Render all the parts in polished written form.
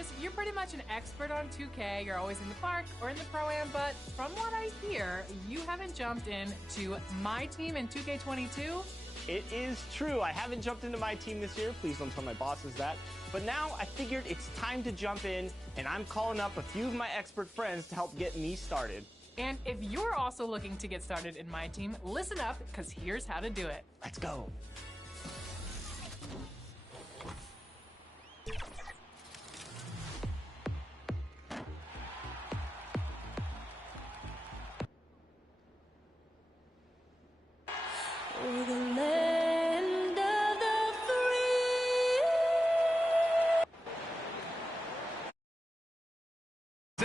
Lakers, you're pretty much an expert on 2K. You're always in the park or in the Pro-Am, but from what I hear, you haven't jumped in to my team in 2K22. It is true. I haven't jumped into my team this year. Please don't tell my bosses that. But now I figured it's time to jump in, and I'm calling up a few of my expert friends to help get me started. And if you're also looking to get started in my team, listen up, because here's how to do it. Let's go. For the land of the free.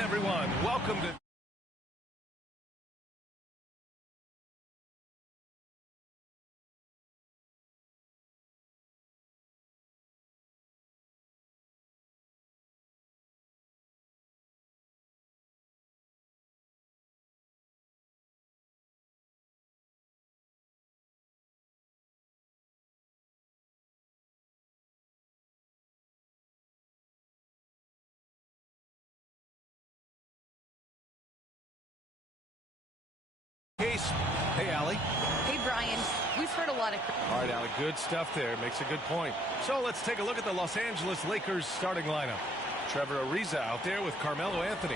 Everyone, welcome to Case. Hey, Allie. Hey, Brian. We've heard a lot of... All right, Allie, good stuff there. Makes a good point. So let's take a look at the Los Angeles Lakers starting lineup. Trevor Ariza out there with Carmelo Anthony.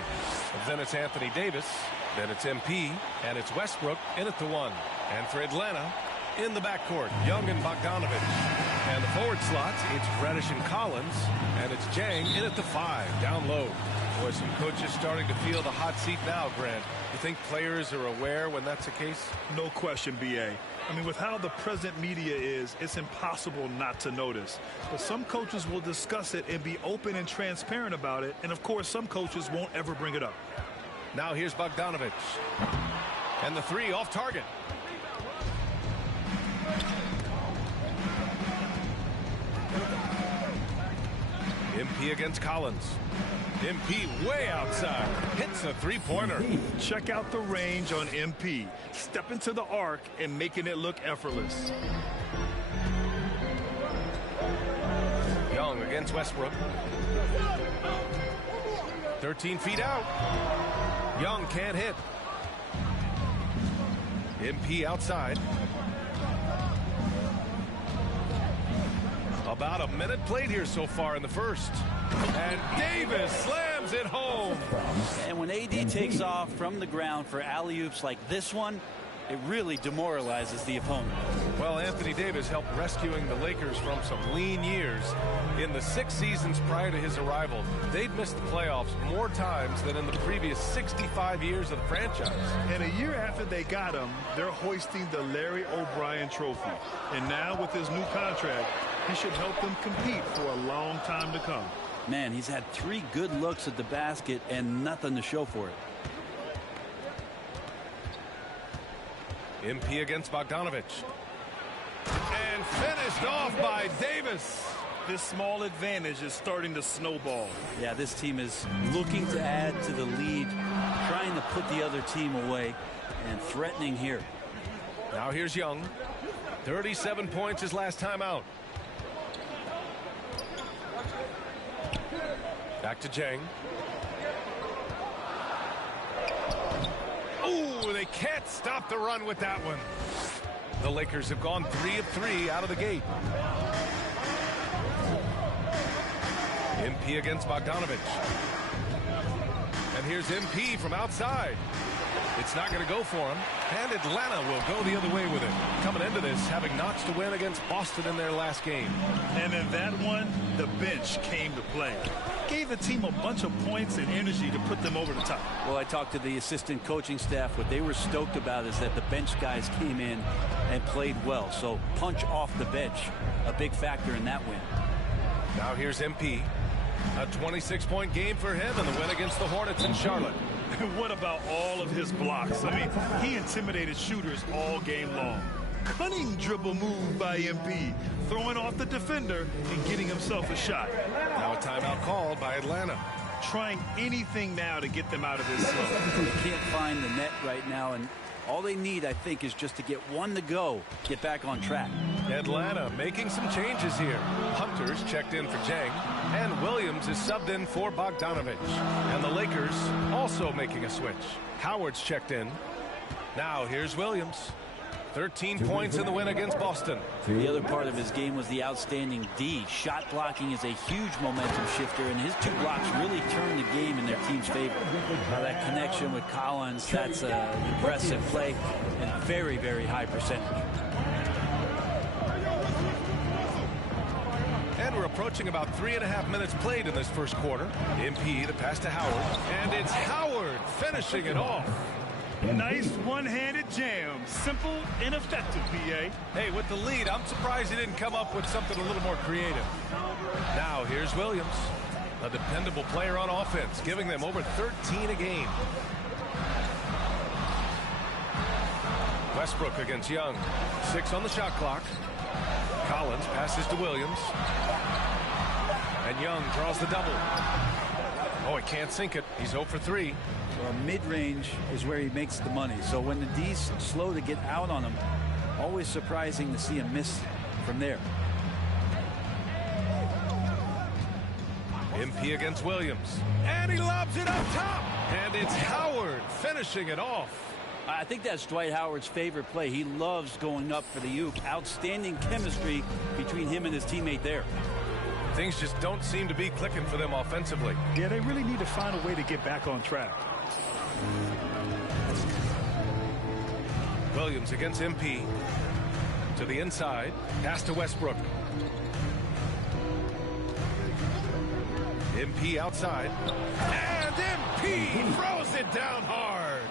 Then it's Anthony Davis. Then it's MP. And it's Westbrook in at the 1. And for Atlanta, in the backcourt, Young and Bogdanovich. And the forward slots, it's Reddish and Collins. And it's Jang in at the 5, down low. Boy, some coaches starting to feel the hot seat now, Grant. You think players are aware when that's the case? No question, B.A. I mean, with how the present media is, it's impossible not to notice. But some coaches will discuss it and be open and transparent about it. And, of course, some coaches won't ever bring it up. Now here's Bogdanovich. And the 3 off target. MP against Collins. MP way outside. Hits a three-pointer. Check out the range on MP. Step into the arc and making it look effortless. Young against Westbrook. 13 feet out. Young can't hit. MP outside. About a minute played here so far in the first. And Davis slams it home. And when AD takes off from the ground for alley-oops like this one, it really demoralizes the opponent. Well, Anthony Davis helped rescuing the Lakers from some lean years. In the 6 seasons prior to his arrival, they'd missed the playoffs more times than in the previous 65 years of the franchise. And a year after they got him, they're hoisting the Larry O'Brien Trophy. And now with his new contract, he should help them compete for a long time to come. Man, he's had 3 good looks at the basket and nothing to show for it. MP against Bogdanovich. And finished off by Davis. This small advantage is starting to snowball. Yeah, this team is looking to add to the lead, trying to put the other team away, and threatening here. Now here's Young. 37 points his last time out. Back to Jang. Ooh, they can't stop the run with that one. The Lakers have gone 3 of 3 out of the gate. MP against Bogdanovich. And here's MP from outside. It's not going to go for him. And Atlanta will go the other way with it. Coming into this, having notched to win against Boston in their last game. And in that one, the bench came to play. Gave the team a bunch of points and energy to put them over the top. Well, I talked to the assistant coaching staff. What they were stoked about is that the bench guys came in and played well. So punch off the bench, a big factor in that win. Now here's MP. A 26-point game for him in the win against the Hornets in Charlotte. What about all of his blocks? I mean, he intimidated shooters all game long. Cunning dribble move by MP, throwing off the defender and getting himself a shot. Now a timeout called by Atlanta. Trying anything now to get them out of this slump. They can't find the net right now, and All they need, I think, is just to get one to go, get back on track. Atlanta making some changes here. Hunter's checked in for Jang, and Williams is subbed in for Bogdanovich. And the Lakers also making a switch. Howard's checked in. Now here's Williams. 13 points in the win against Boston. The other part of his game was the outstanding D. Shot blocking is a huge momentum shifter, and his 2 blocks really turned the game in their team's favor. Now that connection with Collins, that's an impressive play and very, very high percentage. And we're approaching about 3.5 minutes played in this first quarter. MP, the pass to Howard. And it's Howard finishing it off. Nice one-handed jam. Simple and effective, BA. Hey, with the lead, I'm surprised he didn't come up with something a little more creative. Now, here's Williams, a dependable player on offense, giving them over 13 a game. Westbrook against Young. 6 on the shot clock. Collins passes to Williams. And Young draws the double. Oh, he can't sink it. He's 0 for 3. Well, mid-range is where he makes the money. So when the D's slow to get out on him, always surprising to see him miss from there. MP against Williams. And he lobs it up top. And it's Howard finishing it off. I think that's Dwight Howard's favorite play. He loves going up for the oop. Outstanding chemistry between him and his teammate there. Things just don't seem to be clicking for them offensively. Yeah, they really need to find a way to get back on track. Williams against MP. To the inside. Pass to Westbrook. MP outside. And MP throws it down hard.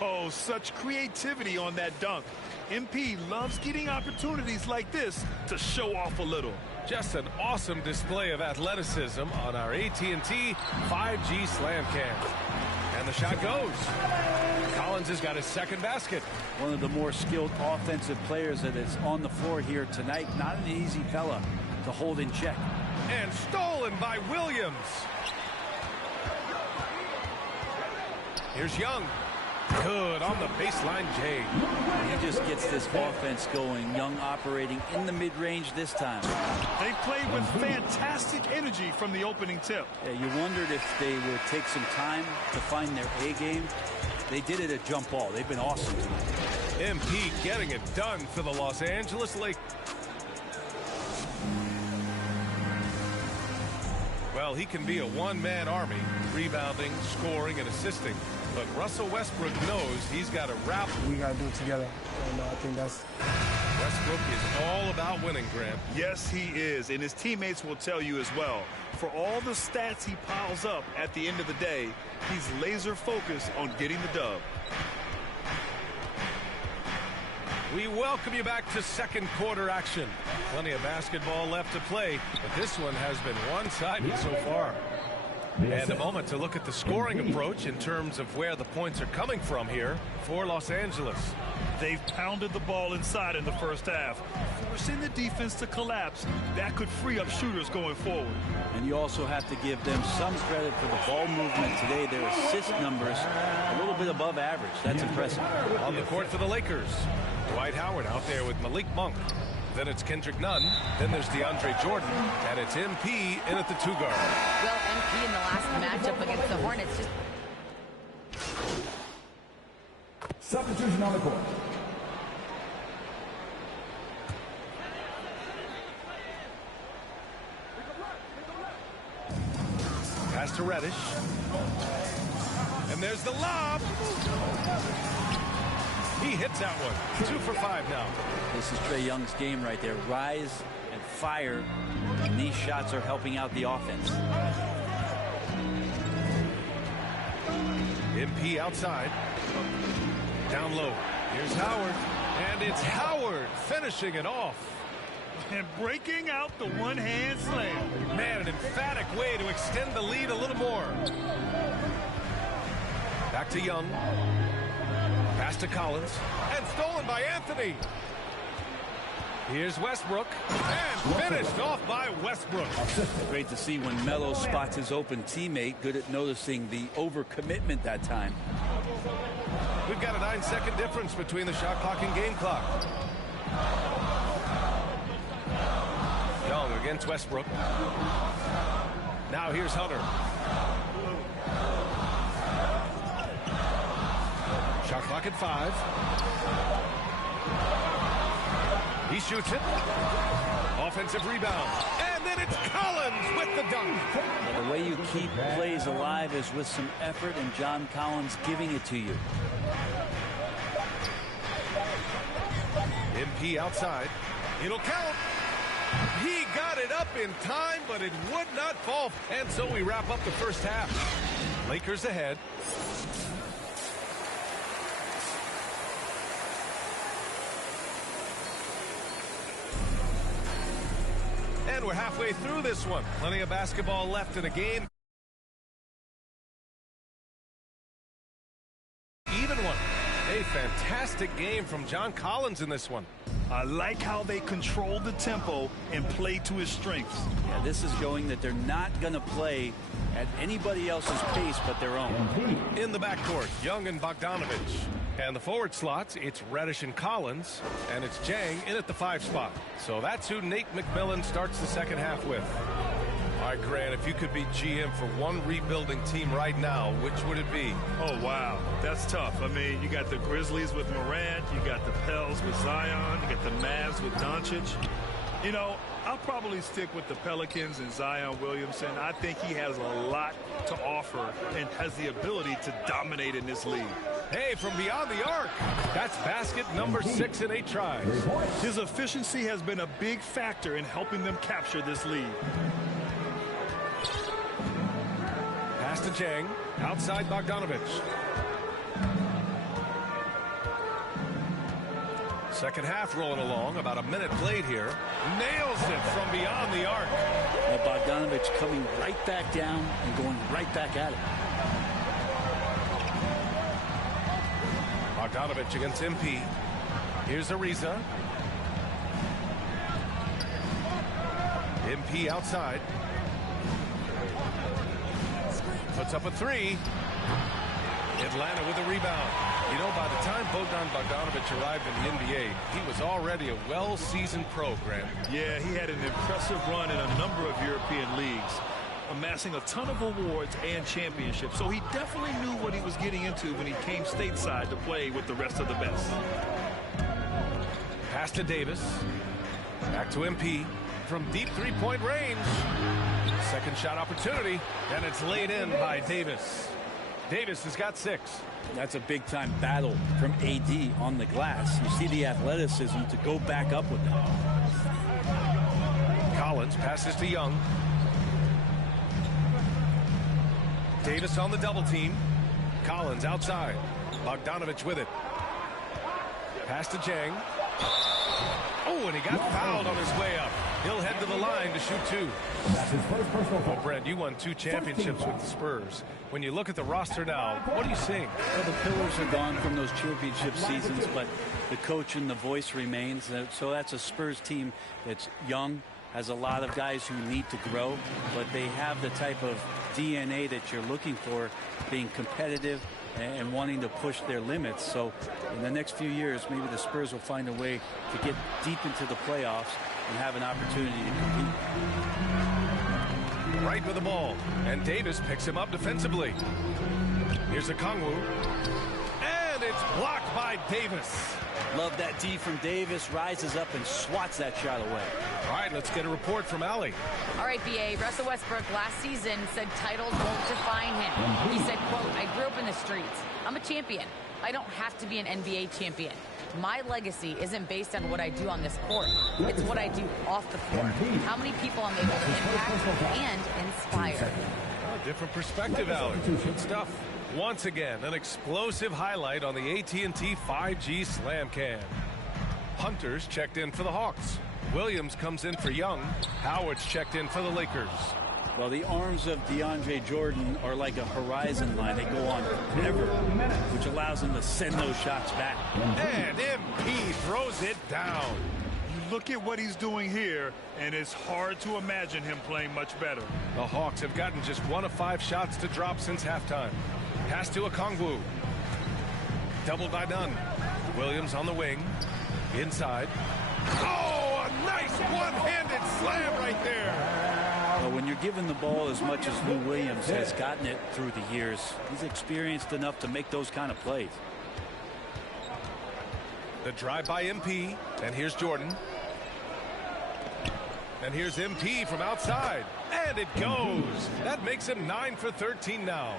Oh, such creativity on that dunk. MP loves getting opportunities like this to show off a little. Just an awesome display of athleticism on our AT&T 5G Slam Cam. And the shot goes. Collins has got his second basket. One of the more skilled offensive players that is on the floor here tonight. Not an easy fella to hold in check. And stolen by Williams. Here's Young. Good on the baseline, Jay. He just gets this offense going. Young operating in the mid-range this time. They played with fantastic energy from the opening tip. Yeah, you wondered if they would take some time to find their A game. They did it at jump ball. They've been awesome tonight. MP getting it done for the Los Angeles Lakers. Well, he can be a one-man army, rebounding, scoring, and assisting. But Russell Westbrook knows he's got to wrap. We got to do it together. And I think that's... Westbrook is all about winning, Grant. Yes, he is. And his teammates will tell you as well. For all the stats he piles up at the end of the day, he's laser focused on getting the dub. We welcome you back to second quarter action. Plenty of basketball left to play, but this one has been one-sided so far. And a moment to look at the scoring approach in terms of where the points are coming from here for Los Angeles. They've pounded the ball inside in the first half, forcing the defense to collapse. That could free up shooters going forward. And you also have to give them some credit for the ball movement today. Their assist numbers a little bit above average. That's impressive. On the court for the Lakers, Dwight Howard out there with Malik Monk. Then it's Kendrick Nunn. Then there's DeAndre Jordan. And it's MP in at the 2 guard. Well, MP in the last matchup against the Hornets just... Substitution on the court. Pass to Reddish. And there's the lob. He hits that one. 2 for 5 now. This is Trae Young's game right there. Rise and fire. And these shots are helping out the offense. MP outside. Down low. Here's Howard. And it's Howard finishing it off. And breaking out the one-hand slam. Man, an emphatic way to extend the lead a little more. Back to Young. Pass to Collins. And stolen by Anthony. Here's Westbrook. And finished off by Westbrook. Great to see when Melo spots his open teammate. Good at noticing the overcommitment that time. We've got a 9-second difference between the shot clock and game clock. Young against Westbrook. Now here's Hunter. Shot clock at 5. He shoots it. Offensive rebound. And then it's Collins with the dunk. Well, the way you keep plays alive is with some effort, and John Collins giving it to you. MP outside. It'll count. He got it up in time, but it would not fall. And so we wrap up the first half. Lakers ahead. And we're halfway through this one. Plenty of basketball left in the game. Even one. A fantastic game from John Collins in this one. I like how they control the tempo and play to his strengths. Yeah, this is showing that they're not going to play at anybody else's pace but their own. In the backcourt, Young and Bogdanovich. And the forward slots, it's Reddish and Collins, and it's Jang in at the 5 spot. So that's who Nate McMillan starts the second half with. All right, Grant, if you could be GM for one rebuilding team right now, which would it be? Oh, wow. That's tough. I mean, you got the Grizzlies with Morant, you got the Pels with Zion, you got the Mavs with Doncic. You know, I'll probably stick with the Pelicans and Zion Williamson. I think he has a lot to offer and has the ability to dominate in this league. Hey, from beyond the arc, that's basket number 6 in 8 tries. His efficiency has been a big factor in helping them capture this lead. Pass to Jang, outside Bogdanovich. Second half rolling along, about a minute played here. Nails it from beyond the arc. Well, Bogdanovich coming right back down and going right back at it. Bogdanovich against MP. Here's Ariza. MP outside. Puts up a 3. Atlanta with a rebound. You know, by the time Bogdanovich arrived in the NBA, he was already a well-seasoned program. Yeah, he had an impressive run in a number of European leagues, amassing a ton of awards and championships. So he definitely knew what he was getting into when he came stateside to play with the rest of the best. Pass to Davis. Back to MP from deep three-point range. Second shot opportunity, and it's laid in by Davis. Davis has got 6. That's a big-time battle from AD on the glass. You see the athleticism to go back up with them. Collins passes to Young. Davis on the double team. Collins outside. Bogdanovich with it. Pass to Jang. Oh, and he got fouled on his way up. He'll head to the line to shoot 2. That's his first personal foul. Well, Brent, you won 2 championships with the Spurs. When you look at the roster now, what are you seeing? Well, the pillars are gone from those championship seasons, but the coach and the voice remains. So that's a Spurs team that's young, has a lot of guys who need to grow, but they have the type of DNA that you're looking for, being competitive and wanting to push their limits. So in the next few years, maybe the Spurs will find a way to get deep into the playoffs and have an opportunity to compete. Right with the ball, and Davis picks him up defensively. Here's Okongwu, and it's blocked by Davis. Love that D from Davis, rises up and swats that shot away. All right, let's get a report from Allie. All right, BA, Russell Westbrook last season said titles won't define him. He said, quote, I grew up in the streets. I'm a champion. I don't have to be an NBA champion. My legacy isn't based on what I do on this court. It's what I do off the court. How many people I'm able to impact and inspire. Oh, different perspective, Allie. Good stuff. Once again, an explosive highlight on the AT&T 5G Slam Cam. Hunter's checked in for the Hawks. Williams comes in for Young. Howard's checked in for the Lakers. Well, the arms of DeAndre Jordan are like a horizon line. They go on forever, which allows him to send those shots back. And MP throws it down. You look at what he's doing here, and it's hard to imagine him playing much better. The Hawks have gotten just 1 of 5 shots to drop since halftime. Pass to Okongwu. Doubled by none. Williams on the wing. Inside. Oh, a nice one-handed slam right there. Well, when you're given the ball as much as Lou Williams has gotten it through the years, he's experienced enough to make those kind of plays. The drive by MP, and here's Jordan. And here's MP from outside, and it goes. That makes him 9 for 13 now.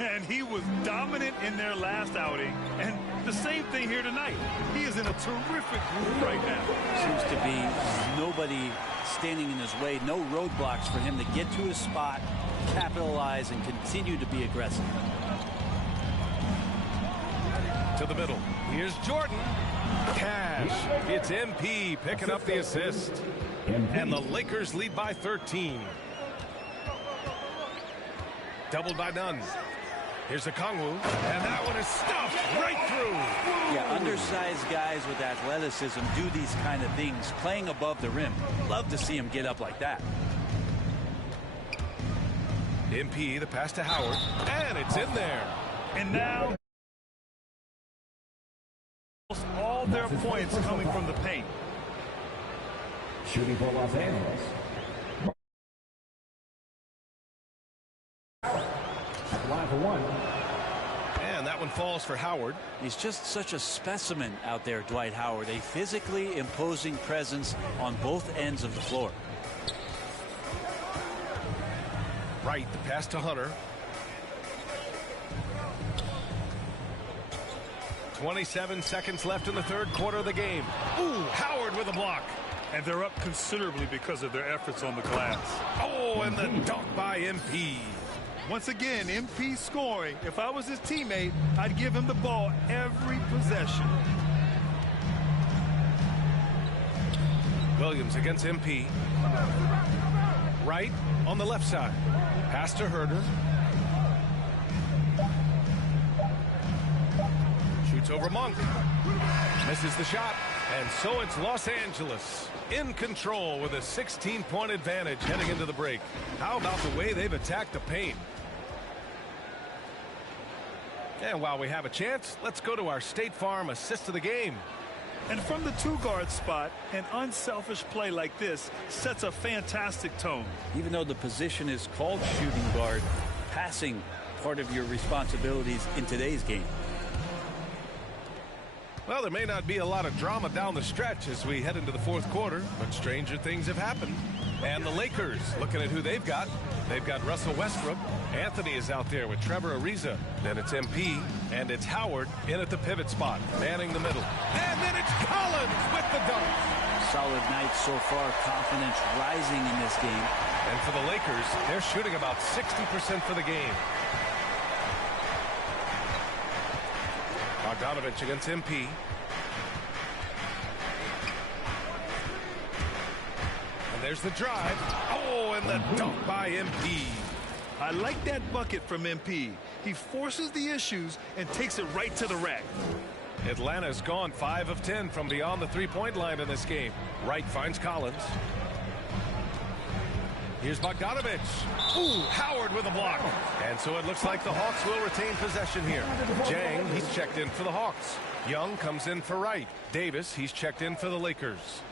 And he was dominant in their last outing, and the same thing here tonight. He is in a terrific group right now. Seems to be nobody standing in his way, no roadblocks for him to get to his spot, capitalize, and continue to be aggressive. To the middle. Here's Jordan. Cash. It's MP picking up the assist. And the Lakers lead by 13. Doubled by none. Here's a Kongwu, and that one is stuffed right through. Yeah, undersized guys with athleticism do these kind of things, playing above the rim. Love to see him get up like that. MP, the pass to Howard, and it's in there. And now, all their points coming from the paint. Shooting for Los Angeles. Line for one. And that one falls for Howard. He's just such a specimen out there, Dwight Howard. A physically imposing presence on both ends of the floor. Right, the pass to Hunter. 27 seconds left in the third quarter of the game. Ooh, Howard with a block. And they're up considerably because of their efforts on the glass. Oh, and the dunk by MP. Once again, MP scoring. If I was his teammate, I'd give him the ball every possession. Williams against MP. Right on the left side. Pass to Herder. Shoots over Monk. Misses the shot. And so it's Los Angeles in control with a 16-point advantage heading into the break. How about the way they've attacked the paint? And while we have a chance, let's go to our State Farm assist of the game. And from the two-guard spot, an unselfish play like this sets a fantastic tone. Even though the position is called shooting guard, passing part of your responsibilities in today's game. Well, there may not be a lot of drama down the stretch as we head into the fourth quarter, but stranger things have happened. And the Lakers, looking at who they've got Russell Westbrook. Anthony is out there with Trevor Ariza. Then it's MP, and it's Howard in at the pivot spot, manning the middle. And then it's Collins with the dunk. Solid night so far, confidence rising in this game. And for the Lakers, they're shooting about 60% for the game. Bogdanovich against MP. And there's the drive. Oh, and the dunk by MP. I like that bucket from MP. He forces the issues and takes it right to the rack. Atlanta's gone 5 of 10 from beyond the three-point line in this game. Wright finds Collins. Here's Bogdanovich. Ooh, Howard with a block. And so it looks like the Hawks will retain possession here. Jang, he's checked in for the Hawks. Young comes in for Wright. Davis, he's checked in for the Lakers.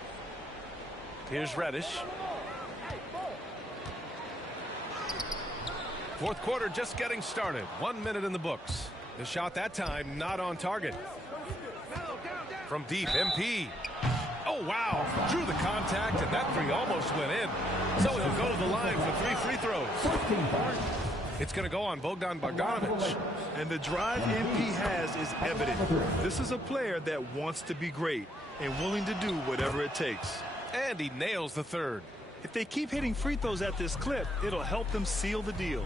Here's Reddish. Fourth quarter just getting started. 1 minute in the books. The shot that time not on target. From deep, MP. Oh, wow. Drew the contact, and that three almost went in. So he'll go to the line for 3 free throws. It's going to go on Bogdanovich. And the drive MP has is evident. This is a player that wants to be great and willing to do whatever it takes. And he nails the third. If they keep hitting free throws at this clip, it'll help them seal the deal.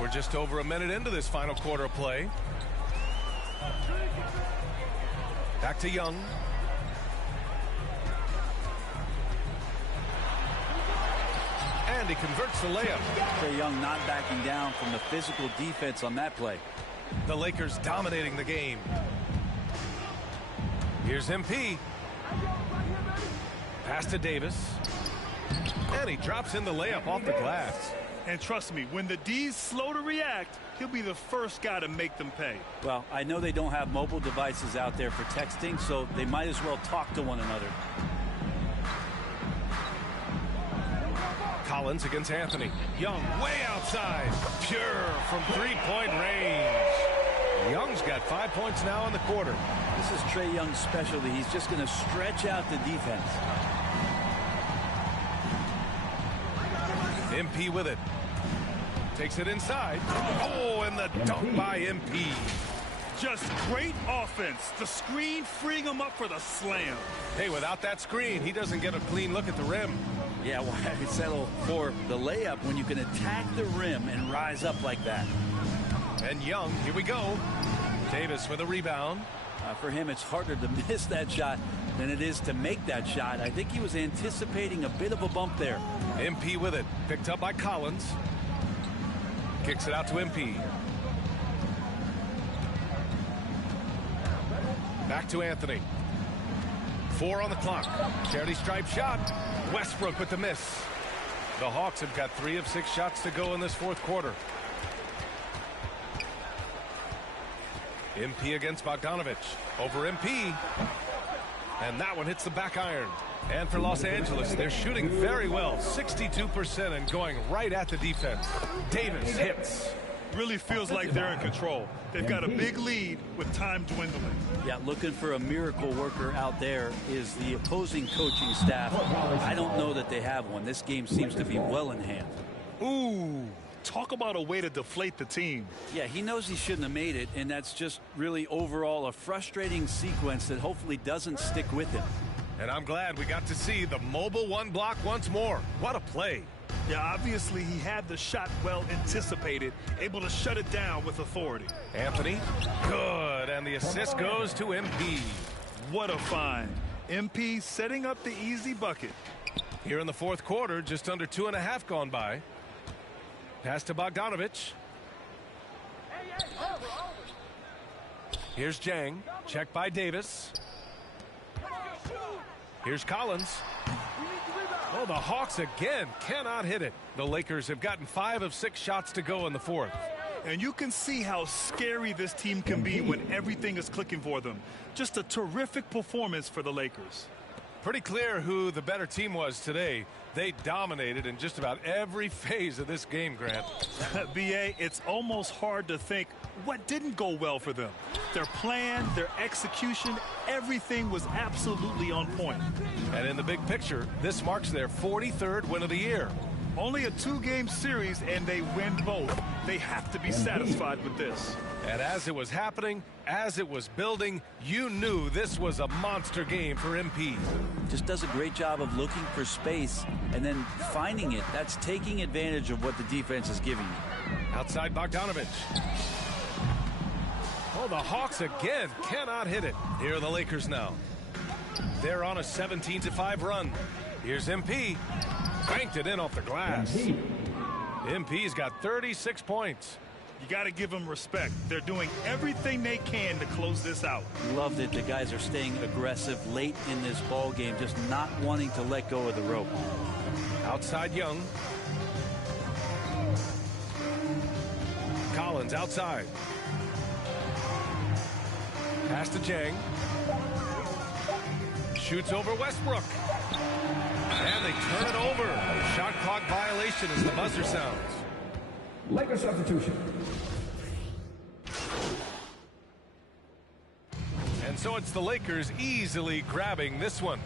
We're just over a minute into this final quarter of play. Back to Young. And he converts the layup. Trae Young not backing down from the physical defense on that play. The Lakers dominating the game. Here's MP. Pass to Davis. And he drops in the layup off the glass. And trust me, when the D's slow to react, he'll be the first guy to make them pay. Well, I know they don't have mobile devices out there for texting, so they might as well talk to one another. Collins against Anthony. Young way outside. Pure from three-point range. Young's got 5 points now in the quarter. This is Trae Young's specialty. He's just going to stretch out the defense. MP with it. Takes it inside. Oh, and the dunk by MP. Just great offense. The screen freeing him up for the slam. Hey, without that screen, he doesn't get a clean look at the rim. Yeah, why settle for the layup when you can attack the rim and rise up like that? And Young, here we go. Davis with a rebound. For him, it's harder to miss that shot than it is to make that shot. I think he was anticipating a bit of a bump there. MP with it. Picked up by Collins. Kicks it out to MP. Back to Anthony. 4 on the clock. Charity stripe shot. Westbrook with the miss. The Hawks have got 3 of 6 shots to go in this fourth quarter. MP against Bogdanovich. Over MP. And that one hits the back iron. And for Los Angeles, they're shooting very well. 62% and going right at the defense. Davis hits. Really feels like they're in control. They've got a big lead with time dwindling. Yeah, looking for a miracle worker out there is the opposing coaching staff. I don't know that they have one. This game seems to be well in hand. Ooh, talk about a way to deflate the team. Yeah, he knows he shouldn't have made it, and that's just really overall a frustrating sequence that hopefully doesn't stick with him. And I'm glad we got to see the mobile one block once more. What a play. Yeah, obviously he had the shot well anticipated, able to shut it down with authority. Anthony, good, and the assist goes to MP. What a find. MP setting up the easy bucket. Here in the fourth quarter, just under 2.5 gone by. Pass to Bogdanovich. Here's Jang, checked by Davis. Here's Collins. Oh, the Hawks again cannot hit it. The Lakers have gotten 5 of 6 shots to go in the fourth. And you can see how scary this team can be when everything is clicking for them. Just a terrific performance for the Lakers. Pretty clear who the better team was today. They dominated in just about every phase of this game, Grant. BA, it's almost hard to think what didn't go well for them. Their plan, their execution, everything was absolutely on point. And in the big picture, this marks their 43rd win of the year. Only a 2-game series, and they win both. They have to be satisfied with this. And as it was happening, as it was building, you knew this was a monster game for MP. Just does a great job of looking for space and then finding it. That's taking advantage of what the defense is giving you. Outside Bogdanovich. Oh, the Hawks again cannot hit it. Here are the Lakers now. They're on a 17-5 run. Here's MP. Banked it in off the glass. MP's got 36 points. You got to give them respect. They're doing everything they can to close this out. Love that the guys are staying aggressive late in this ball game, just not wanting to let go of the rope. Outside Young. Collins outside. Pass to Jang. Shoots over Westbrook. And they turn it over. Shot clock violation as the buzzer sounds. Laker substitution. And so it's the Lakers easily grabbing this one.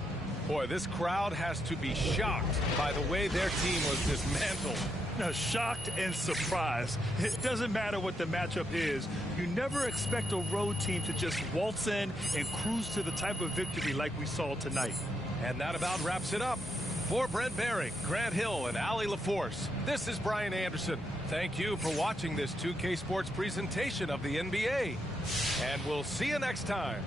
Boy, this crowd has to be shocked by the way their team was dismantled. Now, shocked and surprised. It doesn't matter what the matchup is. You never expect a road team to just waltz in and cruise to the type of victory like we saw tonight. And that about wraps it up. For Brent Behring, Grant Hill, and Allie LaForce, this is Brian Anderson. Thank you for watching this 2K Sports presentation of the NBA. And we'll see you next time.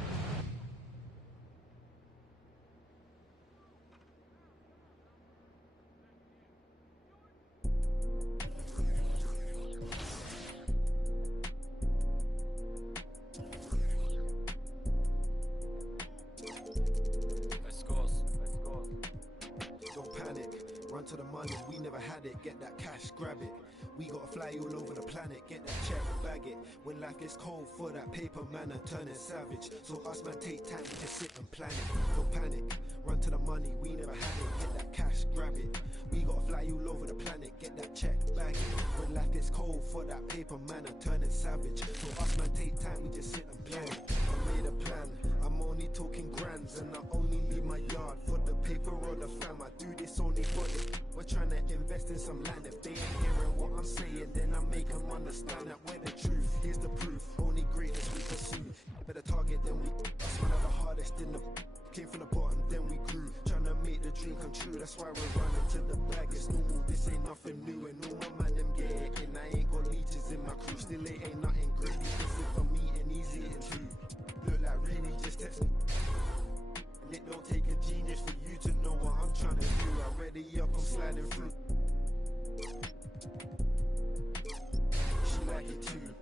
Run to the money, we never had it. Get that cash, grab it. We gotta fly all over the planet. Get that check, bag it. When life gets cold for that paper, man, I'm turning savage. So us, man, take time, we can sit and plan it. Don't panic. Run to the money, we never had it. Get that cash, grab it. We gotta fly all over the planet. Get that check, bag it. When life gets cold for that paper, man, I'm turning savage. So us, man, take time, we just sit and plan it. I made a plan. I'm only talking grands, and I only leave my yard for the paper or the fam. I do this only for it. We're trying to invest in some land. If they ain't hearing what I'm saying, then I make them understand that we're the truth. Here's the proof. Only greatness we pursue. Better target than we. That's one of the hardest in the. Came from the bottom, then we grew. Trying to make the dream come true. That's why we're running to the bag. It's normal. This ain't nothing new, and all my man them get it in. I ain't got leeches in my crew. Still it ain't nothing great. This if I'm eating easy eating too. Look like really just text me. And it don't take a genius for you to know what I'm trying to do. I'm ready up, I'm sliding through. She like it too.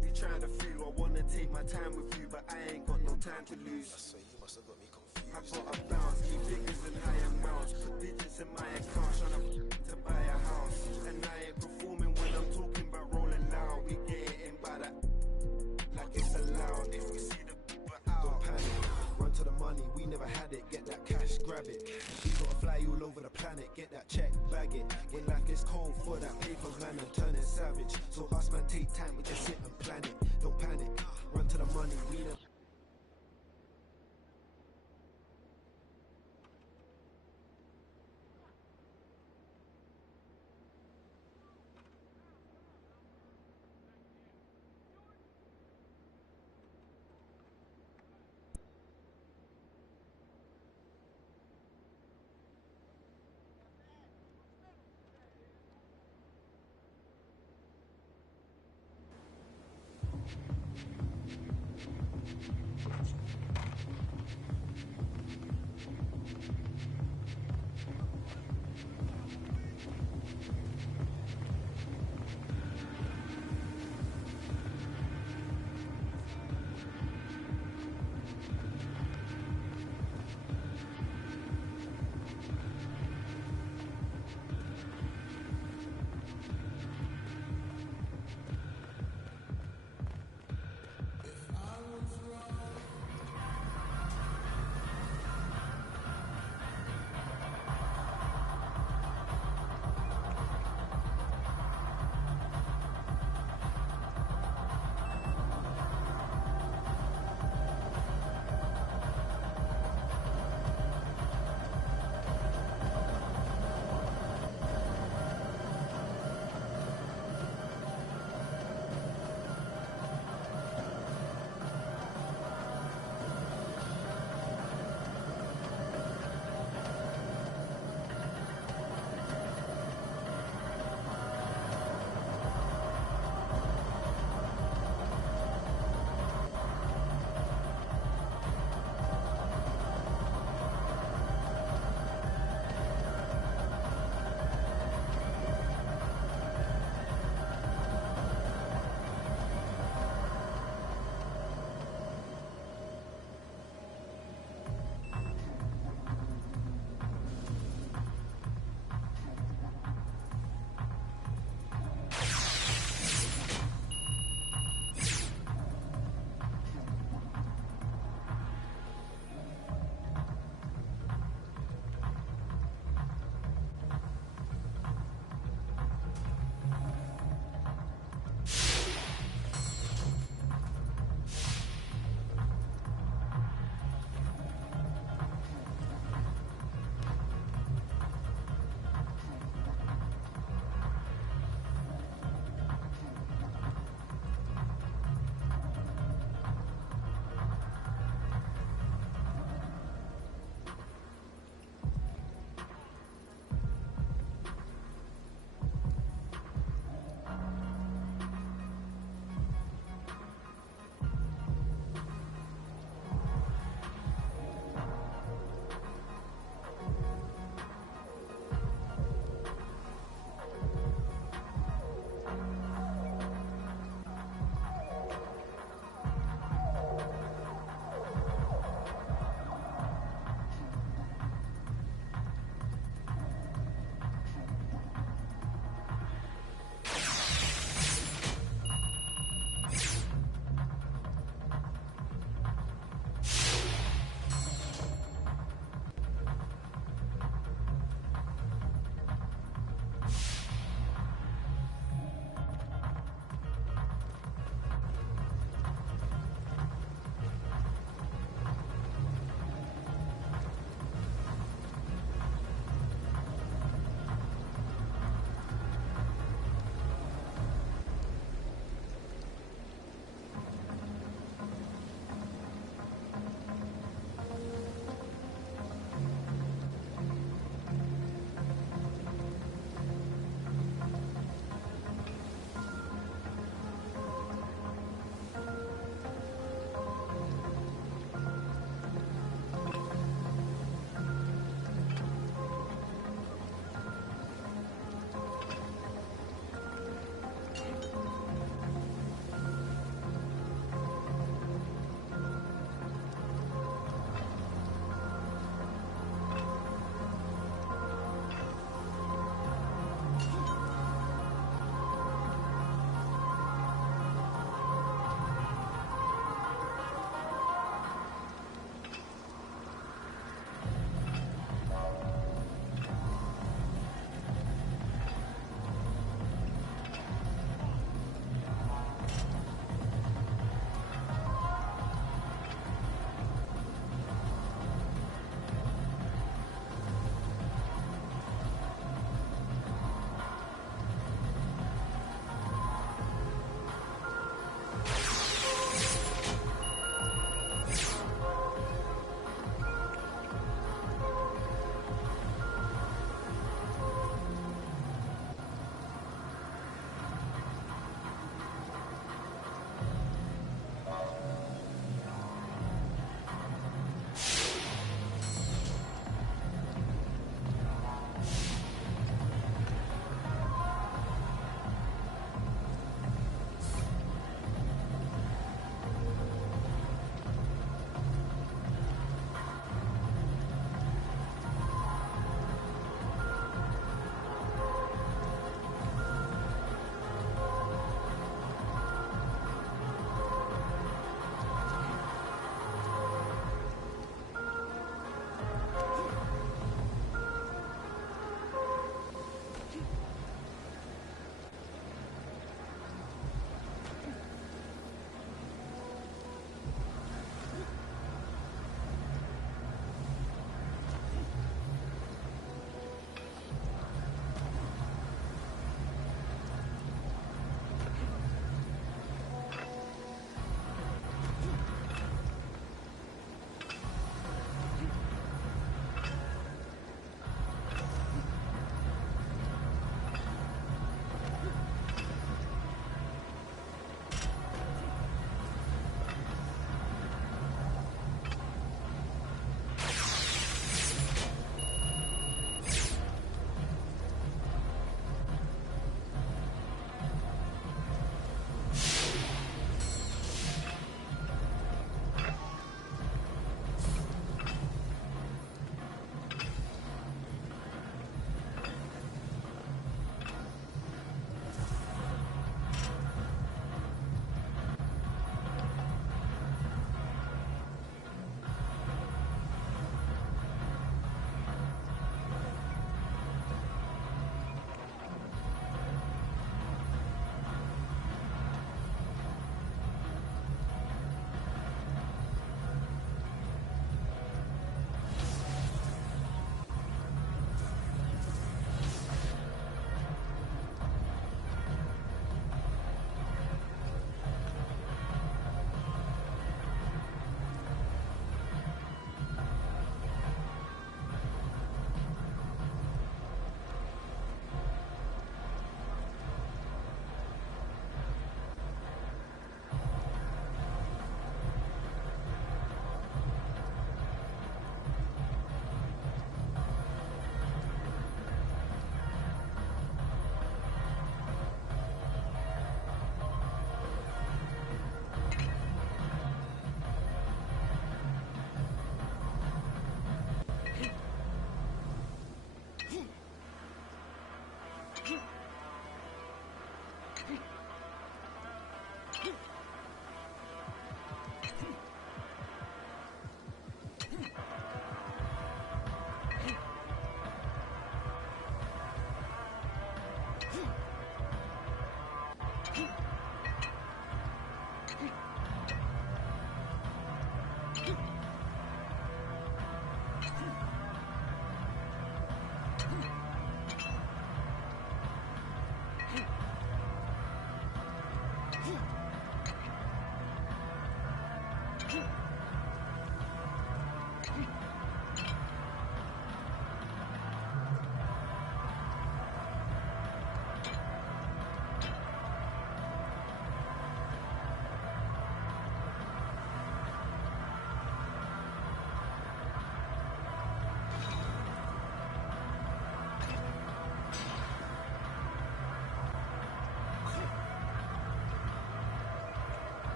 We trying to feel, I wanna take my time with you, but I ain't got no time to lose. So you must have got me confused. I got a bounce, keep figures and high amounts. Put digits in my account, trying to buy a house. And I ain't performing when I'm talking about rolling loud. We get it in by that, like it's allowed. If we see the people out, don't panic. Run to the money, we never had it. Get that cash, grab it. We gotta fly all over the planet. Get that check, bag it. When life gets cold for that paper, man, I'm turning savage. So us, man, take time, we just sit and plan it. Don't panic. Run to the money, we never.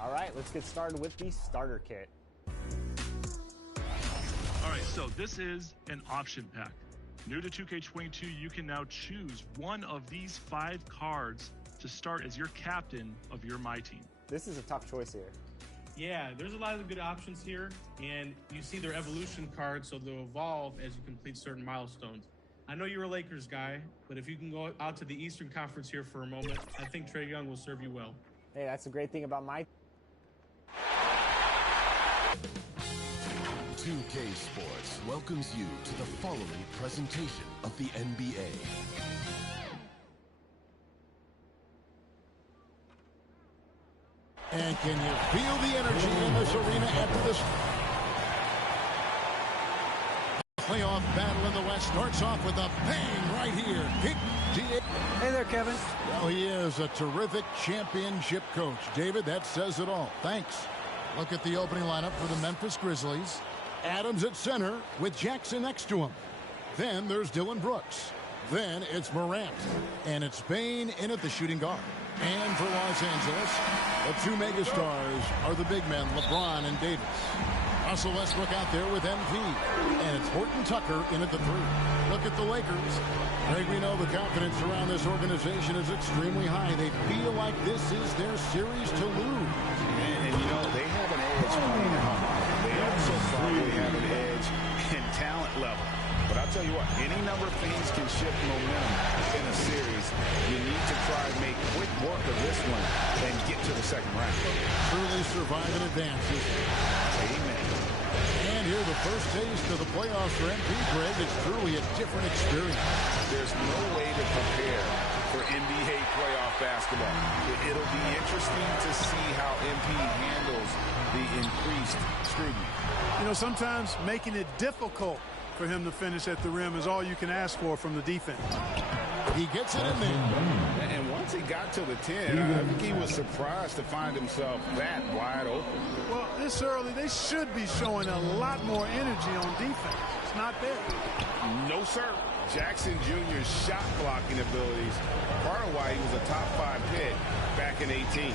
All right, let's get started with the starter kit. All right, so this is an option pack. New to 2K22, you can now choose one of these 5 cards to start as your captain of your My Team. This is a tough choice here. Yeah, there's a lot of good options here, and you see their evolution cards, so they'll evolve as you complete certain milestones. I know you're a Lakers guy, but if you can go out to the Eastern Conference here for a moment, I think Trae Young will serve you well. Hey, that's the great thing about my 2K Sports welcomes you to the following presentation of the NBA. And can you feel the energy in this arena after this playoff battle in the West? Starts off with a bang right here. Hey there, Kevin. Well, he is a terrific championship coach. David, that says it all. Thanks. Look at the opening lineup for the Memphis Grizzlies. Adams at center with Jackson next to him. Then there's Dylan Brooks. Then it's Morant. And it's Bane in at the shooting guard. And for Los Angeles, the 2 megastars are the big men, LeBron and Davis. Russell Westbrook out there with MP. And it's Horton Tucker in at the 3. Look at the Lakers. Greg, we know the confidence around this organization is extremely high. They feel like this is their series to lose. And you know, they have an edge playing at home. They also probably have an edge in talent level. But I'll tell you what, any number of things can shift momentum in a series. You need to try and make quick work of this one and get to the second round. Truly survive and advance. Amen. And here the first taste of the playoffs for MP, Greg. It's truly a different experience. There's no way to prepare for NBA playoff basketball. It'll be interesting to see how MP handles the increased scrutiny. You know, sometimes making it difficult for him to finish at the rim is all you can ask for from the defense. He gets it in there. And once he got to the 10, I think he was surprised to find himself that wide open. Well, this early, they should be showing a lot more energy on defense. It's not there. No, sir. Jackson Jr.'s shot blocking abilities, part of why he was a top 5 pick back in 18.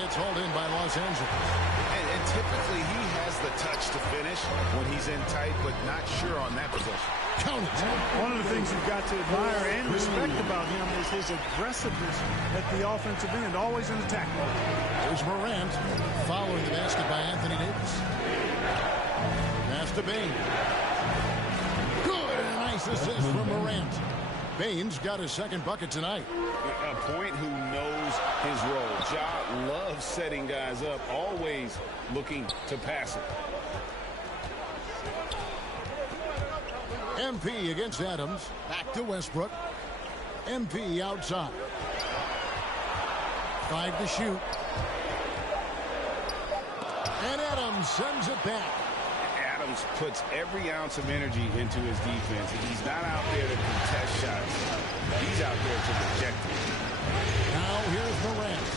It's hauled in by Los Angeles. And typically he has the touch to finish when he's in tight, but not sure on that possession. Count it. One of the things you've got to admire and respect about him is his aggressiveness at the offensive end, always in attack mode. There's Morant following the basket by Anthony Davis. Pass to Bane. Good, and a nice assist from Morant. Bane's got his second bucket tonight. A point who knows his role. Ja loves setting guys up, always looking to pass it. MP against Adams. Back to Westbrook. MP outside. 5 to shoot. And Adams sends it back. Adams puts every ounce of energy into his defense. He's not out there to contest shots. He's out there to reject it. Now here's Morant.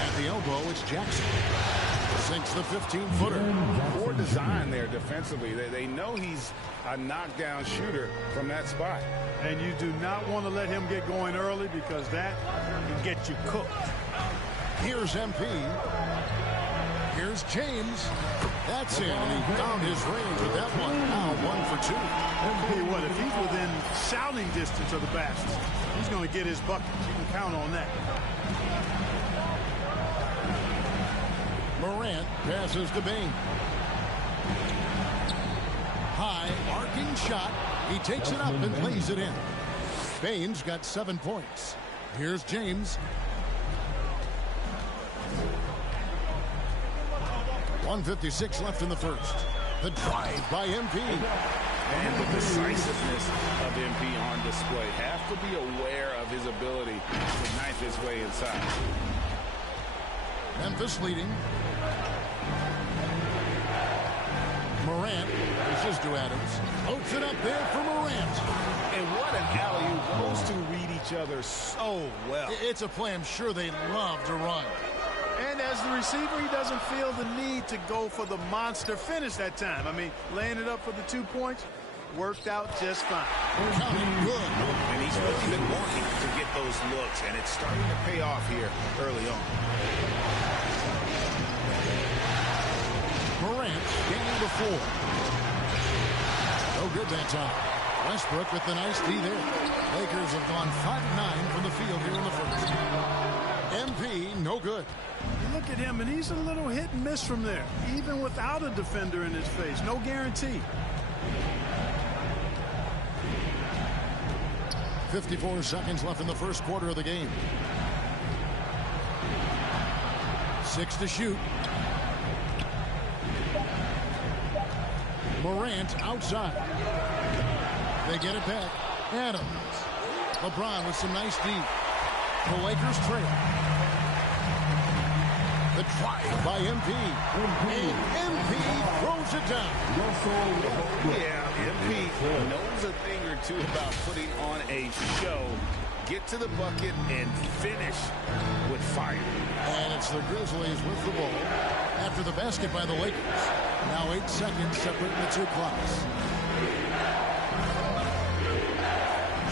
At the elbow, it's Jackson. Sinks the 15-footer. Poor design there defensively. They know he's a knockdown shooter from that spot. And you do not want to let him get going early because that can get you cooked. Here's MP. Here's James. That's it. And he found his range with that one. Now 1 for 2. MP, what, if he's within shouting distance of the basket, he's going to get his buckets. You can count on that. Morant passes to Bain. High arcing shot. He takes it up and lays it in. Bain's got 7 points. Here's James. 1:56 left in the first. The drive by MP. And the decisiveness of MP on display. Have to be aware of his ability to knife his way inside. Memphis leading. Morant pushes to Adams. Floats it up there for Morant. And what an alley-oop. Those two read each other so well. It's a play I'm sure they love to run. And as the receiver, he doesn't feel the need to go for the monster finish that time. I mean, laying it up for the 2 points worked out just fine. Counting good. And he's really been working to get those looks, and it's starting to pay off here early on. Morant gaining the 4. No good that time. Westbrook with the nice D there. Lakers have gone 5-9 from the field here in the first. MP, no good. You look at him, and he's a little hit and miss from there, even without a defender in his face. No guarantee. 54 seconds left in the first quarter of the game. 6 to shoot. Morant outside. They get it back. Adams. LeBron with some nice D. The Lakers trail. The drive by MP. And MP throws it down. Yeah, MP knows a thing or two about putting on a show. Get to the bucket and finish with fire. And it's the Grizzlies with the ball after the basket by the Lakers. Now 8 seconds separating the two clocks.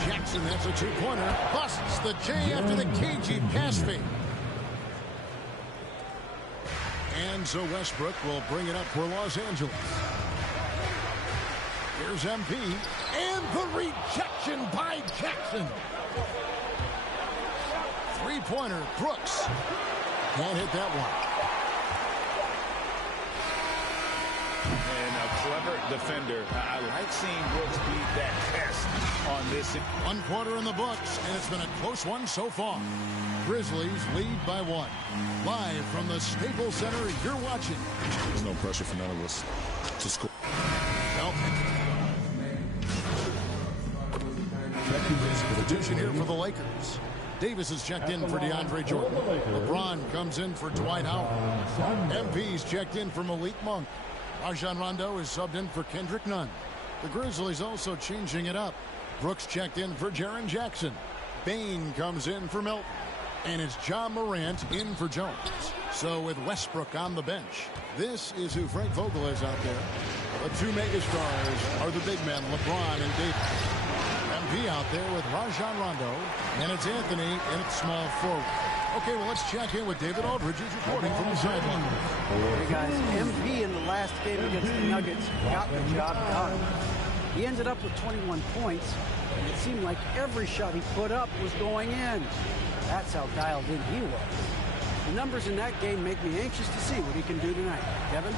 Jackson has a 2-pointer. Busts the J after the cagey pass fake. And so Westbrook will bring it up for Los Angeles. Here's MP. And the rejection by Jackson. 3-pointer. Brooks. Can't hit that one. And a clever defender. I like seeing Brooks beat that test on this. 1 quarter in the books, and it's been a close one so far. Grizzlies lead by 1. Live from the Staples Center, you're watching. There's no pressure for none of us to score. Substitution here for the Lakers. Davis is checked in for DeAndre Jordan. LeBron comes in for Dwight Howard. MP's checked in for Malik Monk. Rajon Rondo is subbed in for Kendrick Nunn. The Grizzlies also changing it up. Brooks checked in for Jaren Jackson. Bain comes in for Milton. And it's John Morant in for Jones. So with Westbrook on the bench, this is who Frank Vogel is out there. The 2 megastars are the big men, LeBron and Davis. MP out there with Rajon Rondo. And it's Anthony in its small forward. Okay, well, let's check in with David Aldridge, who's reporting from the sideline. Hey, guys, MP in the last game against the Nuggets got the job done. He ended up with 21 points, and it seemed like every shot he put up was going in. That's how dialed in he was. The numbers in that game make me anxious to see what he can do tonight. Kevin?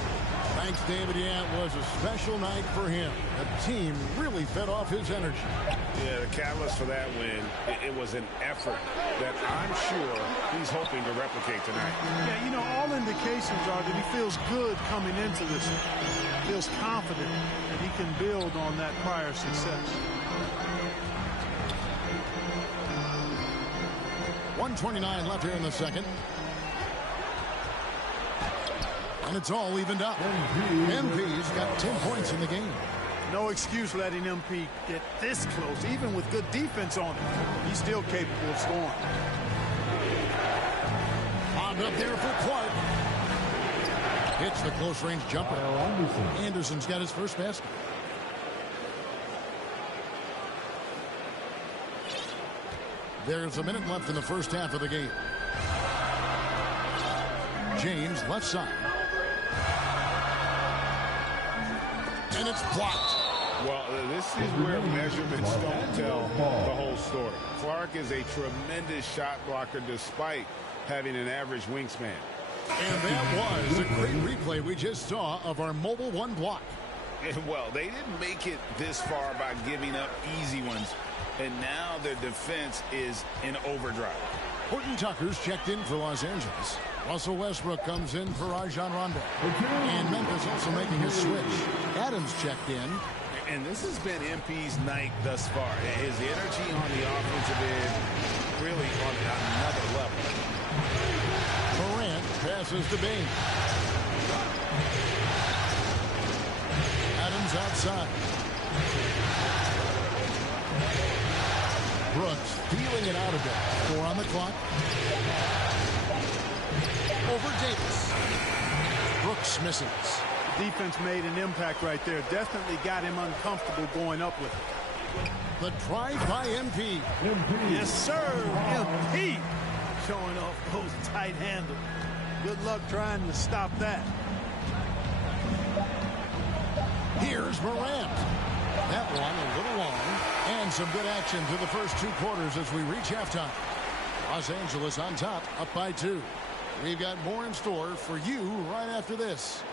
Thanks, David. Yeah, it was a special night for him. The team really fed off his energy. Yeah, the catalyst for that win, it was an effort that I'm sure he's hoping to replicate tonight. Yeah, you know, all indications are that he feels good coming into this. Feels confident that he can build on that prior success. 1:29 left here in the second. And it's all evened up. MP's got 10 points in the game. No excuse letting MP get this close, even with good defense on him. He's still capable of scoring. On up there for Clark. Hits the close-range jumper. Anderson's got his first basket. There's a minute left in the first half of the game. James, left side. And it's blocked. Well, this is where measurements don't tell the whole story. Clark is a tremendous shot blocker despite having an average wingspan. And that was a great replay we just saw of our Mobile One block. Well, they didn't make it this far by giving up easy ones, and now their defense is in overdrive. Horton Tucker's checked in for Los Angeles. Russell Westbrook comes in for Rajon Rondo. And Memphis also making his switch. Adams checked in. And this has been MP's night thus far. His energy on the offensive end really on another level. Morant passes to Bain. Adams outside. Brooks feeling it out a bit. 4 on the clock. Over Davis. Brooks misses. Defense made an impact right there. Definitely got him uncomfortable going up with it. The drive by MP. Yes, sir. MP showing off those tight handles. Good luck trying to stop that. Here's Morant. That one a little long. And some good action to the first 2 quarters as we reach halftime. Los Angeles on top, up by 2. We've got more in store for you right after this.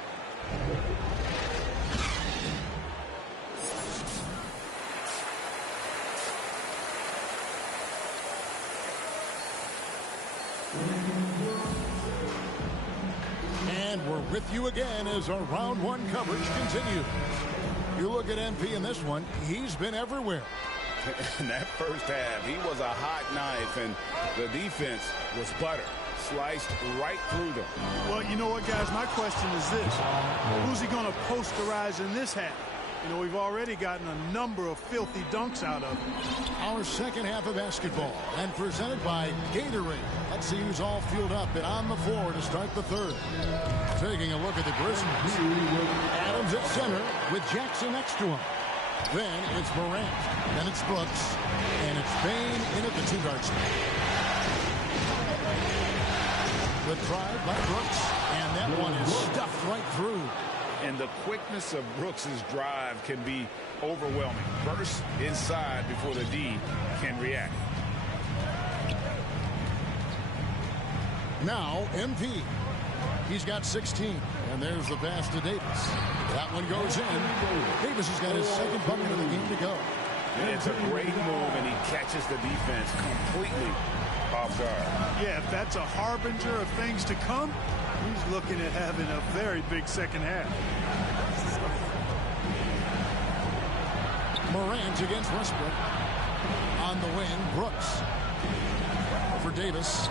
And we're with you again as our round 1 coverage continues. You look at MP in this one, he's been everywhere. In that first half, he was a hot knife, and the defense was butter. Sliced right through them. Well, you know what, guys? My question is this. Who's he going to posterize in this half? You know, we've already gotten a number of filthy dunks out of him. Our second half of basketball, and presented by Gatorade. Let's see who's all fueled up and on the floor to start the third. Taking a look at the Grizzlies. Adams at center with Jackson next to him. Then it's Morant. Then it's Brooks. And it's Bain in at the 2-guard spot. The drive by Brooks, and that one is stuffed right through. And the quickness of Brooks's drive can be overwhelming. Burst inside before the D can react. Now, MP. He's got 16, and there's the pass to Davis. That one goes in. Davis has got his second bucket of the game to go. It's a great move, and he catches the defense completely off guard. Yeah, if that's a harbinger of things to come, he's looking at having a very big second half. Morant against Westbrook. On the wing, Brooks. For Davis.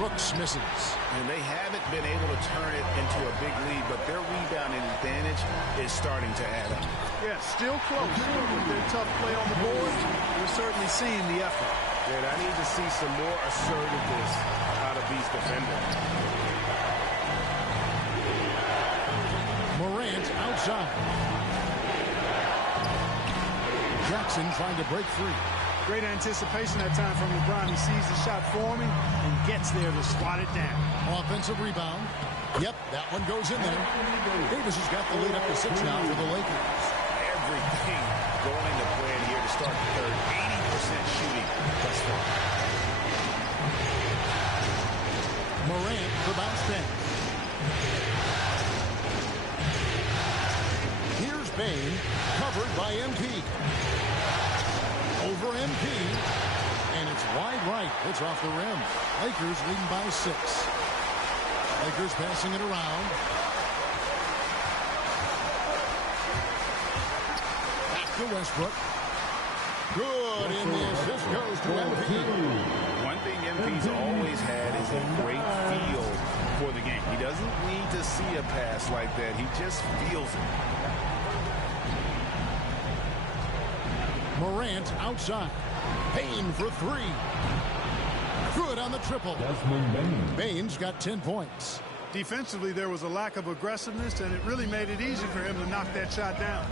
Brooks misses. And they haven't been able to turn it into a big lead, but their rebounding advantage is starting to add up. Yeah, still close. With their tough play on the board, we're certainly seeing the effort. And I need to see some more assertiveness out of these defenders. Morant outside. Jackson trying to break free. Great anticipation that time from LeBron. He sees the shot forming and gets there to swat it down. Offensive rebound. Yep, that one goes in there. Davis has got the lead up to 6 now for the Lakers. Everything going into plan here to start the third. 80% shooting thus far. Morant for bounce pass. Here's Bain, covered by MP. Over MP, and it's wide right. It's off the rim. Lakers leading by 6. Lakers passing it around. Back to Westbrook. Good, and the assist goes to MP. One thing MP's always had is a great feel for the game. He doesn't need to see a pass like that. He just feels it. Morant outside. Payne for 3. Good on the triple. Bain's got 10 points. Defensively, there was a lack of aggressiveness, and it really made it easy for him to knock that shot down.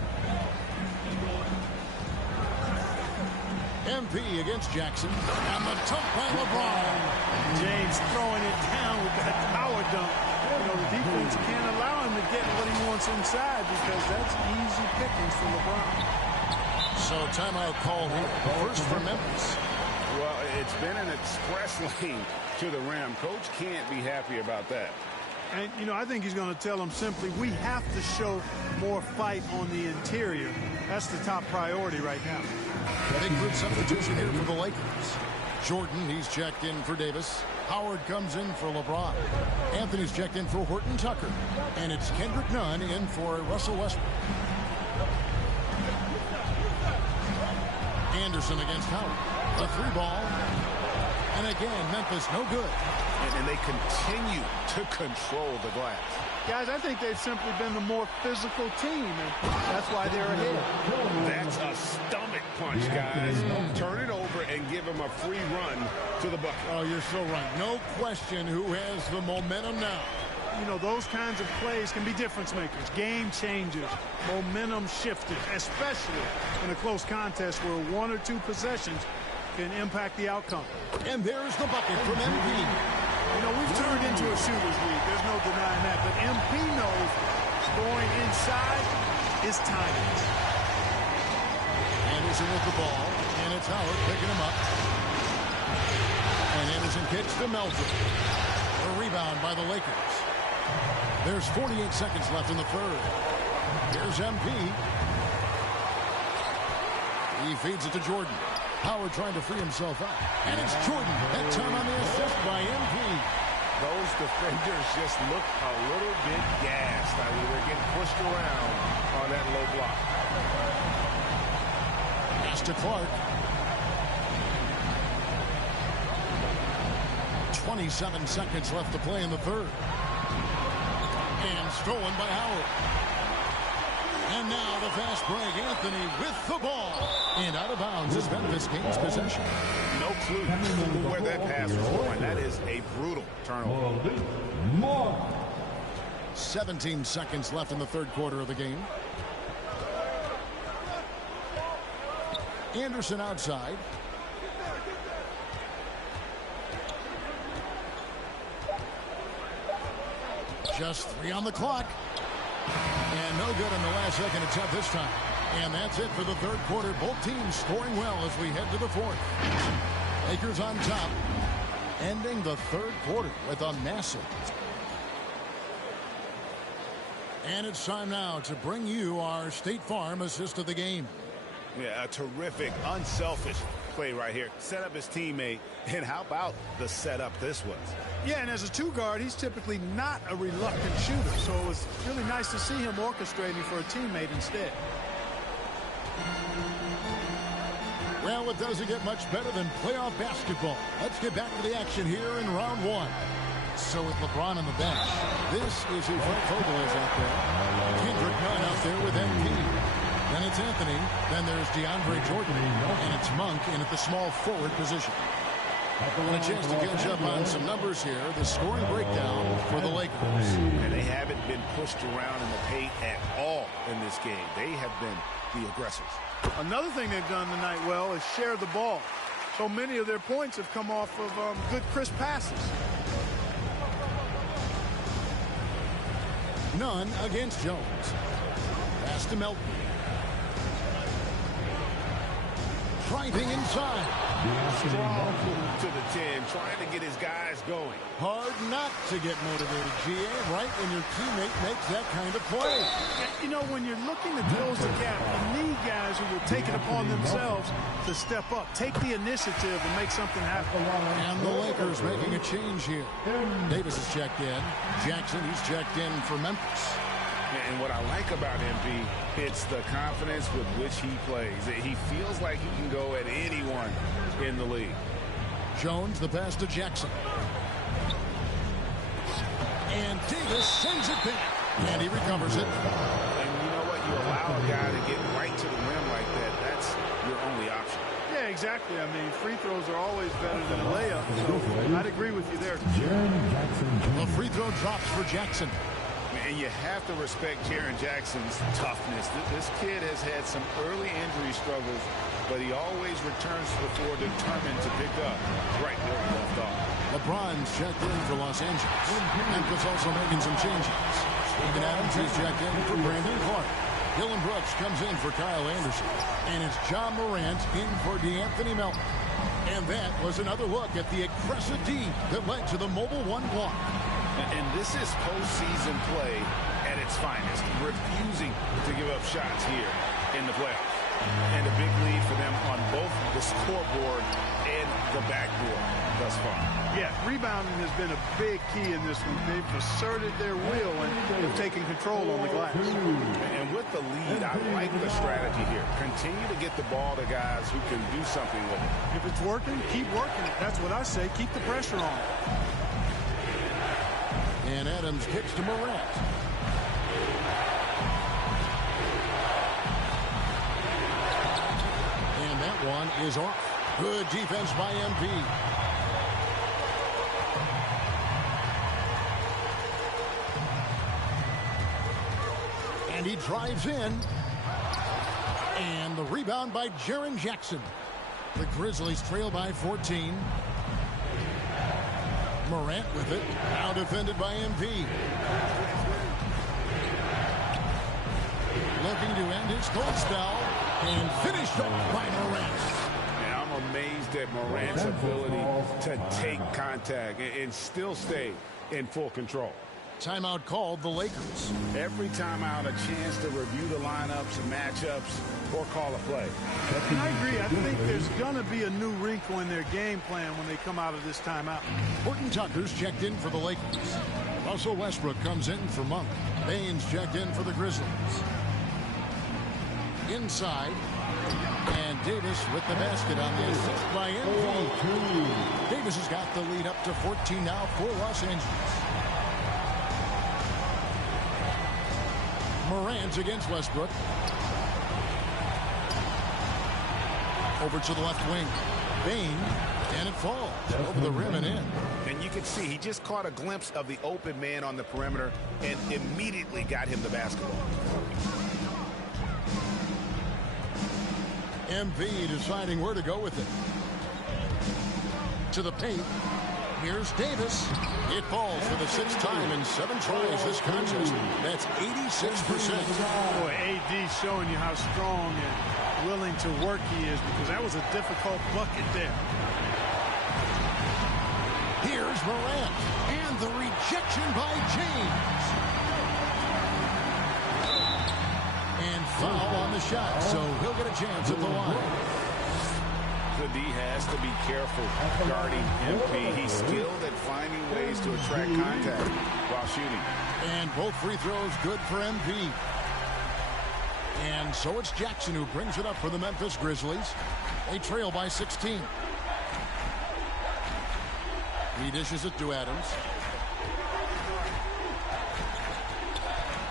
MP against Jackson. And the dunk by LeBron. James throwing it down with that power dunk. You know, the defense can't allow him to get what he wants inside because that's easy pickings for LeBron. So timeout call here. First for Memphis. Well, it's been an express lane to the rim. Coach can't be happy about that. And, you know, I think he's going to tell them simply, we have to show more fight on the interior. That's the top priority right now. Big group substitution here for the Lakers. Jordan, he's checked in for Davis. Howard comes in for LeBron. Anthony's checked in for Horton Tucker. And it's Kendrick Nunn in for Russell Westbrook. Anderson against Howard. The three ball. And again, Memphis no good. And they continue to control the glass. Guys, I think they've simply been the more physical team, and that's why they're ahead. That's a stomach punch, guys. Turn it over and give them a free run to the bucket. Oh, you're so right. No question who has the momentum now. You know, those kinds of plays can be difference makers, game changers, momentum shifters, especially in a close contest where one or two possessions can impact the outcome. And there's the bucket from MP. You know, we've turned into a shooter's league. There's no denying that. But MP knows going inside is timing. Anderson with the ball, and it's Howard picking him up. And Anderson kicks to Melton. A rebound by the Lakers. There's 48 seconds left in the third. Here's MP. He feeds it to Jordan. Howard trying to free himself up. And it's Jordan. That time on the assist by MP. Those defenders just look a little bit gassed. I mean, they're getting pushed around on that low block. Pass to Clark. 27 seconds left to play in the third. And stolen by Howard. And now the fast break. Anthony with the ball. And out of bounds as Memphis gains possession. No clue where that pass was going. That is a brutal turnover. 17 seconds left in the third quarter of the game. Anderson outside. Just 3 on the clock. And no good on the last second attempt this time. And that's it for the third quarter. Both teams scoring well as we head to the fourth. Lakers on top. Ending the third quarter with a massive. And it's time now to bring you our State Farm assist of the game. Yeah, a terrific, unselfish play right here. Set up his teammate. And how about the setup this was? Yeah, and as a two-guard, he's typically not a reluctant shooter. So it was really nice to see him orchestrating for a teammate instead. Well, it doesn't get much better than playoff basketball. Let's get back to the action here in round one. So with LeBron on the bench, this is who Frank Vogel is out there. Kendrick Nunn out there with MP. Then it's Anthony. Then there's DeAndre Jordan. And it's Monk in at the small forward position. And a chance to catch up on some numbers here. The scoring breakdown for the Lakers. And they haven't been pushed around in the paint at all in this game. They have been the aggressors. Another thing they've done tonight well is share the ball. So many of their points have come off of good, crisp passes. Nunn against Jones. Pass to Melton. Driving inside. Strong to the 10, trying to get his guys going. Hard not to get motivated, GA, right when your teammate makes that kind of play. You know, when you're looking to close the gap, you need guys who will take it upon themselves to step up, take the initiative, and make something happen. And the Lakers making a change here. Davis is checked in. Jackson, he's checked in for Memphis. And what I like about MP, it's the confidence with which he plays. He feels like he can go at anyone in the league. Jones, the pass to Jackson. And Davis sends it back. And he recovers it. And you know what? You allow a guy to get right to the rim like that. That's your only option. Yeah, exactly. I mean, free throws are always better than a layup. So I'd agree with you there. The free throw drops for Jackson. And you have to respect Jaren Jackson's toughness. This kid has had some early injury struggles, but he always returns to the floor determined to pick up right where he left off. LeBron's checked in for Los Angeles. Memphis also making some changes. Steven Adams is checked in for Brandon Clark. Dylan Brooks comes in for Kyle Anderson. And it's John Morant in for DeAnthony Melton. And that was another look at the aggressive D that led to the Mobile One block. And this is postseason play at its finest, refusing to give up shots here in the playoffs. And a big lead for them on both the scoreboard and the backboard thus far. Yeah, rebounding has been a big key in this one. They've asserted their will and they've taken control on the glass. And with the lead, I like the strategy here. Continue to get the ball to guys who can do something with it. If it's working, keep working it. That's what I say. Keep the pressure on. And Adams kicks to Morant. And that one is off. Good defense by MP. And he drives in. And the rebound by Jaren Jackson. The Grizzlies trail by 14. Morant with it. Now defended by MP. Looking to end his cold spell. And finished up by Morant. And I'm amazed at Morant's ability to take contact and still stay in full control. Timeout called the Lakers. Every timeout, a chance to review the lineups and matchups or call a play. And I agree. I think there's going to be a new wrinkle in their game plan when they come out of this timeout. Horton Tucker's checked in for the Lakers. Russell Westbrook comes in for Monk. Baines checked in for the Grizzlies. Inside. And Davis with the basket on the assist by MP. Davis has got the lead up to 14 now for Los Angeles. Morant against Westbrook. Over to the left wing. Bane. And it falls over the rim and in. And you can see he just caught a glimpse of the open man on the perimeter and immediately got him the basketball. MP deciding where to go with it. To the paint. Here's Davis. It falls for the 6th time in 7 tries this contest. That's 86%. Boy, AD showing you how strong and willing to work he is, because that was a difficult bucket there. Here's Morant. And the rejection by James. And foul on the shot, so he'll get a chance at the line. The D has to be careful guarding MP. He's skilled at finding ways to attract contact while shooting. And both free throws good for MP. And so it's Jackson who brings it up for the Memphis Grizzlies. They trail by 16. He dishes it to Adams.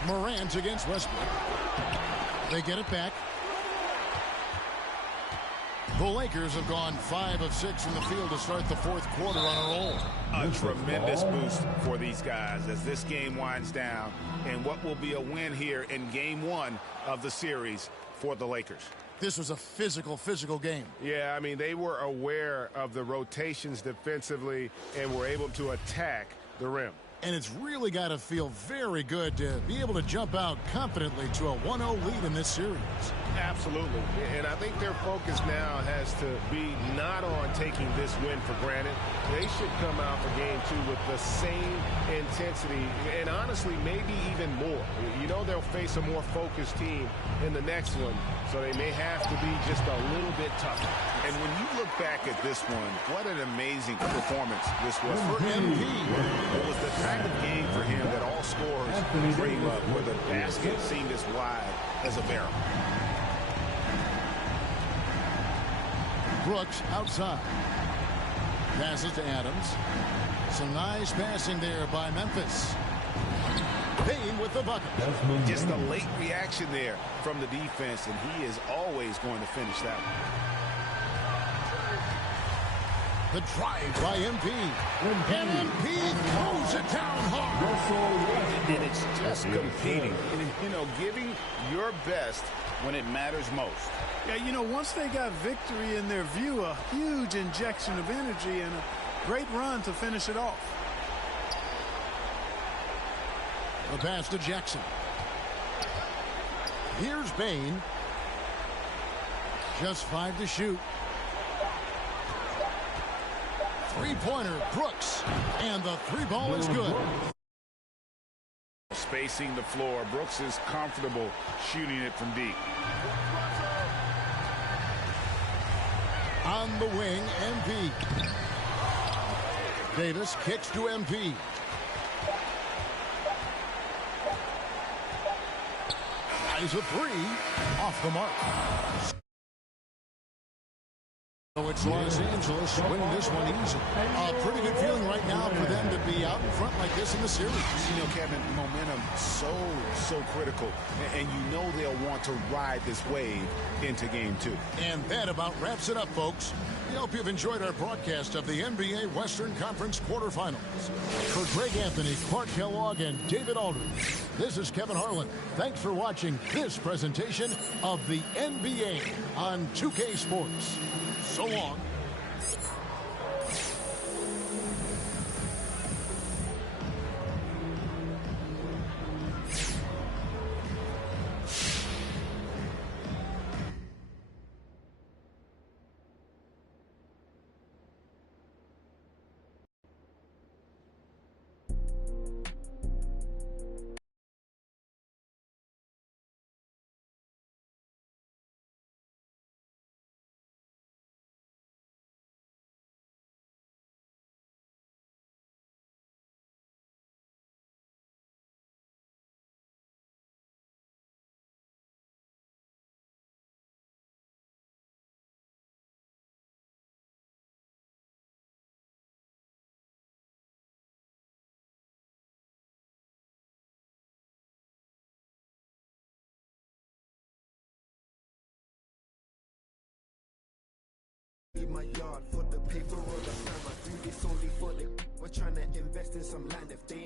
Morant against Westbrook. They get it back. The Lakers have gone 5 of 6 in the field to start the 4th quarter on a roll. A tremendous boost for these guys as this game winds down, and what will be a win here in game 1 of the series for the Lakers. This was a physical game. Yeah, I mean, they were aware of the rotations defensively and were able to attack the rim. And it's really got to feel very good to be able to jump out confidently to a 1-0 lead in this series. Absolutely. And I think their focus now has to be not on taking this win for granted. They should come out for game 2 with the same intensity and honestly maybe even more. You know they'll face a more focused team in the next one, so they may have to be just a little bit tougher. And when you look back at this one, what an amazing performance this was for MP. It was the type of game for him that all scorers dream of, where the basket seemed as wide as a barrel. Brooks outside. Passes to Adams. Some nice passing there by Memphis. Payne with the bucket. Just a late reaction there from the defense, and he is always going to finish that one. The drive by MP. And MP throws it down hard. And it's just competing. And, you know, giving your best when it matters most. Yeah, you know, once they got victory in their view, a huge injection of energy and a great run to finish it off. The pass to Jackson. Here's Bane. Just 5 to shoot. Three-pointer, Brooks. And the three ball is good. Spacing the floor. Brooks is comfortable shooting it from deep. On the wing, MP. Davis kicks to MP. Eyes a three. Off the mark. So it's Los Angeles winning this one easy. A pretty good feeling right now for them to be out in front like this in the series. You know, Kevin, momentum so critical. And you know they'll want to ride this wave into game 2. And that about wraps it up, folks. We hope you've enjoyed our broadcast of the NBA Western Conference quarterfinals. For Greg Anthony, Clark Kellogg, and David Aldridge, this is Kevin Harlan. Thanks for watching this presentation of the NBA on 2K Sports. So long. My yard for the paper or the time I do this only for the we're trying to invest in some land if they